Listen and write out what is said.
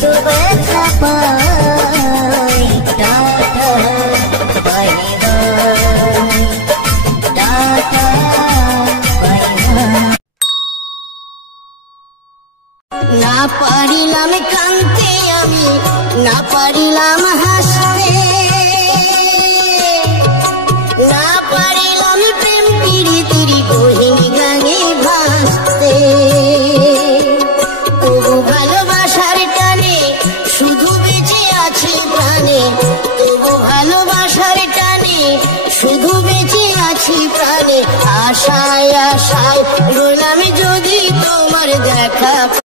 তো ব্যথা পাই। Tata bye bye, tata bye bye. না পারিলাম কাঁদতে আমি, না পারিলাম হাসতে, না পারিলাম প্রেম প্রীতির গহীন গানে ভাসতে। তবু ভালোবাসার টানে শুধু বেঁচে আছি প্রাণে, তবু ভালোবাসার টানে শুধু বেঁচে আছি প্রাণে। আশায় আশায় রইলাম যদি তোমার দেখা